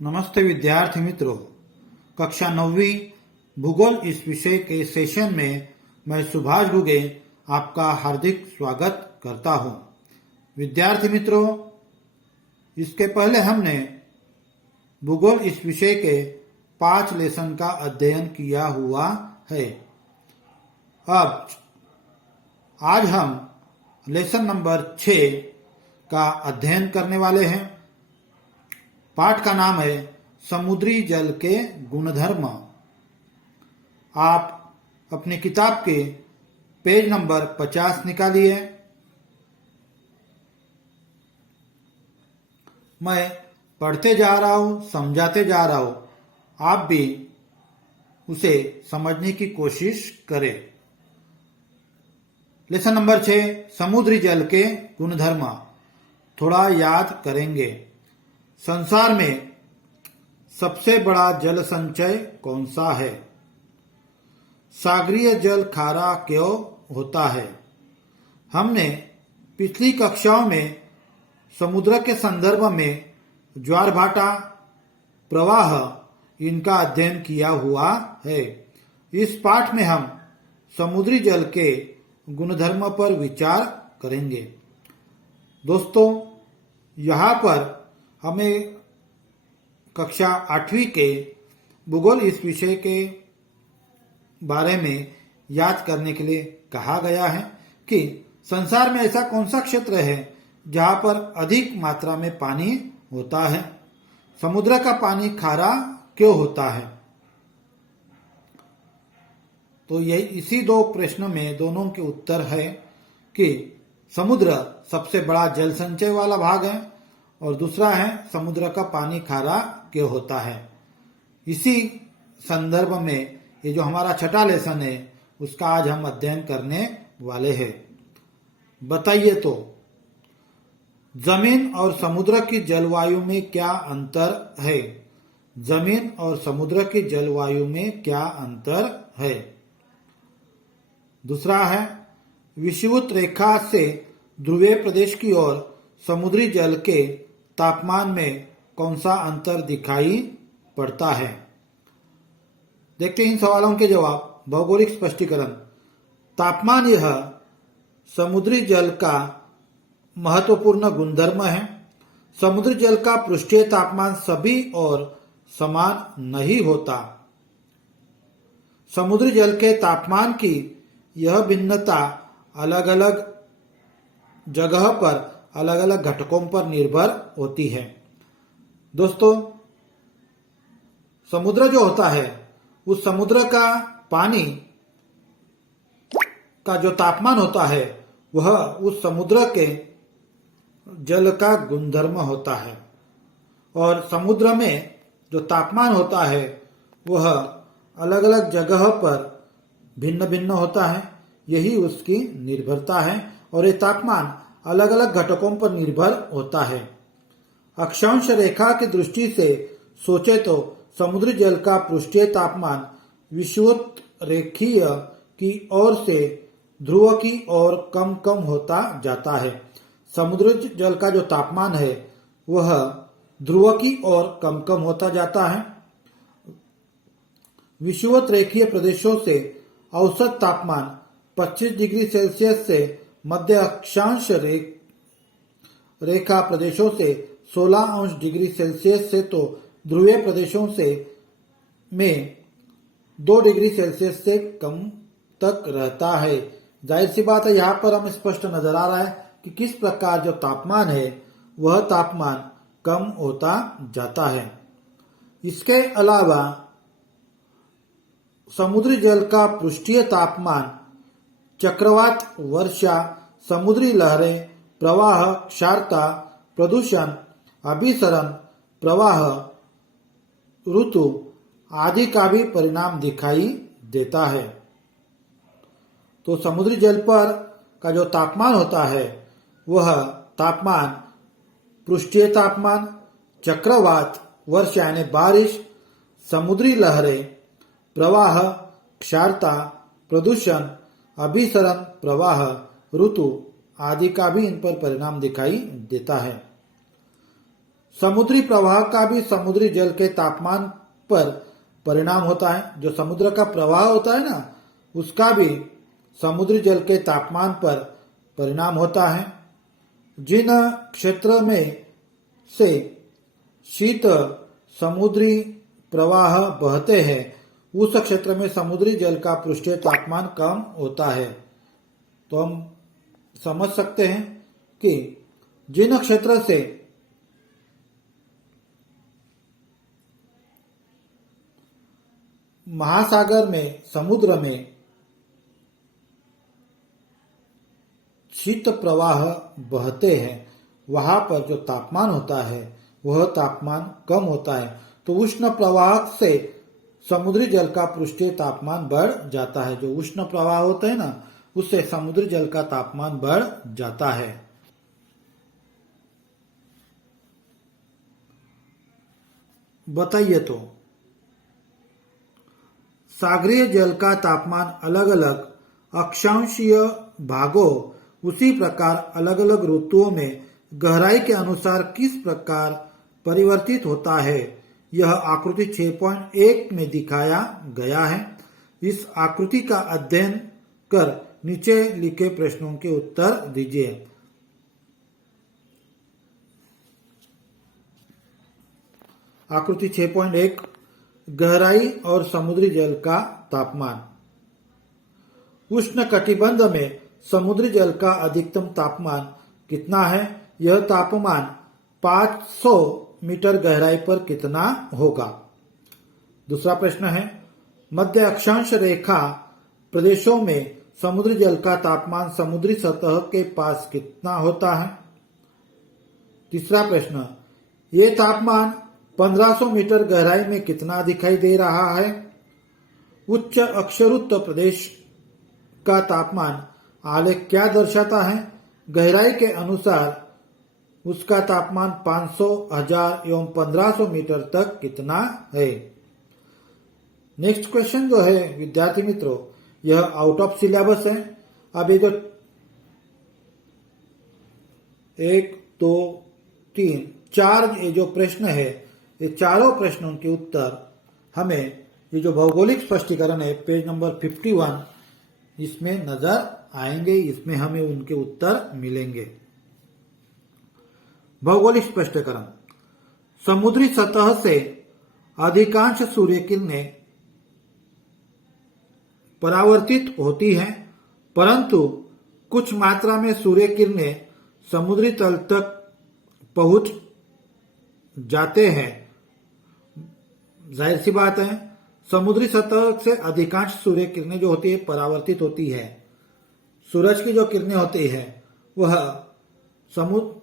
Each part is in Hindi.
नमस्ते विद्यार्थी मित्रों, कक्षा 9वीं भूगोल इस विषय के सेशन में मैं सुभाष गुगे आपका हार्दिक स्वागत करता हूं। विद्यार्थी मित्रों, इसके पहले हमने भूगोल इस विषय के 5 लेसन का अध्ययन किया हुआ है। अब आज हम लेसन नंबर 6 का अध्ययन करने वाले हैं। पाठ का नाम है समुद्री जल के गुणधर्म। आप अपनी किताब के पेज नंबर 50 निकालिए। मैं पढ़ते जा रहा हूं, समझाते जा रहा हूं, आप भी उसे समझने की कोशिश करें। लेसन नंबर 6 समुद्री जल के गुणधर्म थोड़ा याद करेंगे। संसार में सबसे बड़ा जल संचय कौन सा है? सागरीय जल खारा क्यों होता है? हमने पिछली कक्षाओं में समुद्र के संदर्भ में ज्वार भाटा, प्रवाह इनका अध्ययन किया हुआ है। इस पाठ में हम समुद्री जल के गुणधर्म पर विचार करेंगे। दोस्तों, यहाँ पर हमें कक्षा 8वीं के भूगोल इस विषय के बारे में याद करने के लिए कहा गया है कि संसार में ऐसा कौन सा क्षेत्र है जहां पर अधिक मात्रा में पानी होता है? समुद्र का पानी खारा क्यों होता है? तो ये इसी दो प्रश्न में दोनों के उत्तर है कि समुद्र सबसे बड़ा जल संचय वाला भाग है और दूसरा है समुद्र का पानी खारा क्यों होता है। इसी संदर्भ में ये जो हमारा छठा लेसन है उसका आज हम अध्ययन करने वाले हैं। बताइए तो, जमीन और समुद्र की जलवायु में क्या अंतर है? जमीन और समुद्र की जलवायु में क्या अंतर है? दूसरा है, विषुवत रेखा से ध्रुवीय प्रदेश की ओर समुद्री जल के तापमान में कौन सा अंतर दिखाई पड़ता है? देखते हैं इन सवालों के जवाब। भौगोलिक स्पष्टीकरण। तापमान यह समुद्री जल का महत्वपूर्ण गुणधर्म है। समुद्री जल का पृष्ठीय तापमान सभी और समान नहीं होता। समुद्री जल के तापमान की यह भिन्नता अलग अलग जगह पर अलग अलग घटकों पर निर्भर होती है। दोस्तों, समुद्र जो होता है उस समुद्र का पानी का जो तापमान होता है वह उस समुद्र के जल का गुणधर्म होता है और समुद्र में जो तापमान होता है वह अलग अलग जगह पर भिन्न भिन्न होता है। यही उसकी निर्भरता है और ये तापमान अलग अलग घटकों पर निर्भर होता है। अक्षांश रेखा की दृष्टि से सोचे तो समुद्री जल का पृष्ठीय तापमान विषुवत रेखीय की ओर से ध्रुव की ओर कम कम होता जाता है। समुद्री जल का जो तापमान है वह ध्रुव की ओर कम कम होता जाता है। विषुवत रेखीय प्रदेशों से औसत तापमान 25 डिग्री सेल्सियस से मध्य अक्षांश रेखा प्रदेशों से 16 डिग्री सेल्सियस से तो ध्रुवीय प्रदेशों से में 2 डिग्री सेल्सियस से कम तक रहता है। जाहिर सी बात है, यहाँ पर हमें स्पष्ट नजर आ रहा है कि किस प्रकार जो तापमान है वह तापमान कम होता जाता है। इसके अलावा समुद्री जल का पृष्ठीय तापमान चक्रवात, वर्षा, समुद्री लहरें, प्रवाह, क्षारता, प्रदूषण, अभिसरण, प्रवाह, ऋतु आदि का भी परिणाम दिखाई देता है। तो समुद्री जल पर का जो तापमान होता है वह तापमान पृष्ठीय तापमान, चक्रवात, वर्षा यानी बारिश, समुद्री लहरें, प्रवाह, क्षारता, प्रदूषण, अभिसरण, प्रवाह, ऋतु आदि का भी इन पर परिणाम दिखाई देता है। समुद्री प्रवाह का भी समुद्री जल के तापमान पर परिणाम होता है। जो समुद्र का प्रवाह होता है ना, उसका भी समुद्री जल के तापमान पर परिणाम होता है। जिन क्षेत्र में से शीत समुद्री प्रवाह बहते हैं, उस क्षेत्र में समुद्री जल का पृष्ठीय तापमान कम होता है। तो हम समझ सकते हैं कि जिन क्षेत्र से महासागर में, समुद्र में शीत प्रवाह बहते हैं, वहां पर जो तापमान होता है वह तापमान कम होता है। तो उष्ण प्रवाह से समुद्री जल का पृष्ठीय तापमान बढ़ जाता है। जो उष्ण प्रवाह होता है ना, उससे समुद्री जल का तापमान बढ़ जाता है। बताइए तो सागरीय जल का तापमान अलग अलग अक्षांशीय भागों, उसी प्रकार अलग अलग ऋतुओं में गहराई के अनुसार किस प्रकार परिवर्तित होता है, यह आकृति 6.1 में दिखाया गया है। इस आकृति का अध्ययन कर नीचे लिखे प्रश्नों के उत्तर दीजिए। आकृति 6.1 गहराई और समुद्री जल का तापमान। उष्ण कटिबंध में समुद्री जल का अधिकतम तापमान कितना है? यह तापमान 500 मीटर गहराई पर कितना होगा? दूसरा प्रश्न है, मध्य अक्षांश रेखा प्रदेशों में समुद्री जल का तापमान समुद्री सतह के पास कितना होता है? तीसरा प्रश्न, ये तापमान 1500 मीटर गहराई में कितना दिखाई दे रहा है? उच्च अक्षरुत्त प्रदेश का तापमान आलेख क्या दर्शाता है? गहराई के अनुसार उसका तापमान 500, 1000 एवं 1500 मीटर तक कितना है? नेक्स्ट क्वेश्चन जो है विद्यार्थी मित्रों, यह आउट ऑफ सिलेबस है। अब ये जो 1, 2, 3, 4 ये जो प्रश्न है, ये चारों प्रश्नों के उत्तर हमें ये जो भौगोलिक स्पष्टीकरण है पेज नंबर 51 इसमें नजर आएंगे। इसमें हमें उनके उत्तर मिलेंगे। भौगोलिक स्पष्टीकरण, समुद्री सतह से अधिकांश सूर्य किरणें परावर्तित होती हैं, परंतु कुछ मात्रा में सूर्य किरणें समुद्री तल तक पहुंच जाते हैं। जाहिर सी बात है, समुद्री सतह से अधिकांश सूर्य किरणें जो होती है परावर्तित होती है। सूरज की जो किरणें होती है वह समुद्र,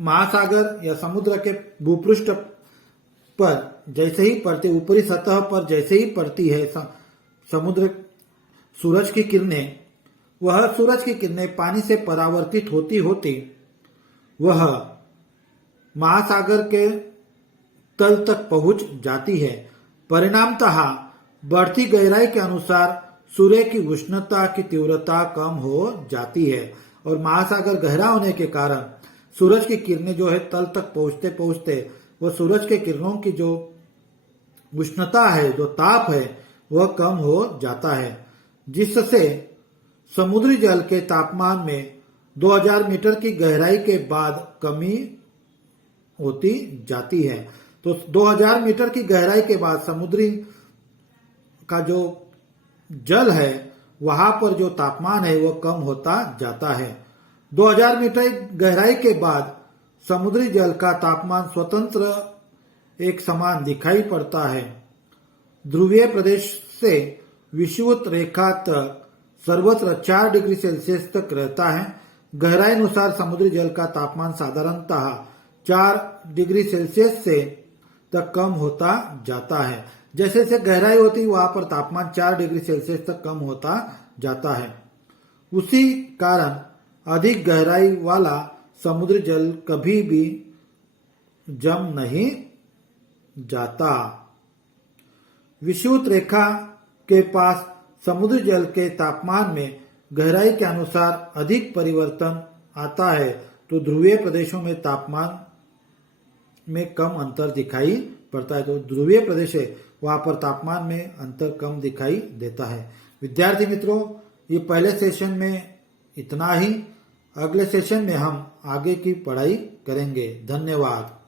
महासागर या समुद्र के भूपृष्ठ पर जैसे ही पड़ती, ऊपरी सतह पर जैसे ही पड़ती है समुद्र सूरज की किरणें, वह सूरज की किरणें पानी से परावर्तित होती होती वह महासागर के तल तक पहुंच जाती है। परिणामतः बढ़ती गहराई के अनुसार सूर्य की उष्णता की तीव्रता कम हो जाती है और महासागर गहरा होने के कारण सूरज की किरणें जो है तल तक पहुंचते पहुंचते वह सूरज के किरणों की जो उष्णता है, जो ताप है, वह कम हो जाता है, जिससे समुद्री जल के तापमान में 2000 मीटर की गहराई के बाद कमी होती जाती है। तो 2000 मीटर की गहराई के बाद समुद्री का जो जल है वहां पर जो तापमान है वह कम होता जाता है। 2000 मीटर गहराई के बाद समुद्री जल का तापमान स्वतंत्र एक समान दिखाई पड़ता है। ध्रुवीय प्रदेश से विषुवत रेखा तक सर्वत्र 4 डिग्री सेल्सियस तक रहता है। गहराई अनुसार समुद्री जल का तापमान साधारणतः 4 डिग्री सेल्सियस से तक कम होता जाता है। जैसे जैसे गहराई होती है वहां पर तापमान 4 डिग्री सेल्सियस तक कम होता जाता है। उसी कारण अधिक गहराई वाला समुद्री जल कभी भी जम नहीं जाता। विषुवत रेखा के पास समुद्री जल के तापमान में गहराई के अनुसार अधिक परिवर्तन आता है, तो ध्रुवीय प्रदेशों में तापमान में कम अंतर दिखाई पड़ता है। तो ध्रुवीय प्रदेश है वहां पर तापमान में अंतर कम दिखाई देता है। विद्यार्थी मित्रों, ये पहले सेशन में इतना ही। अगले सेशन में हम आगे की पढ़ाई करेंगे। धन्यवाद।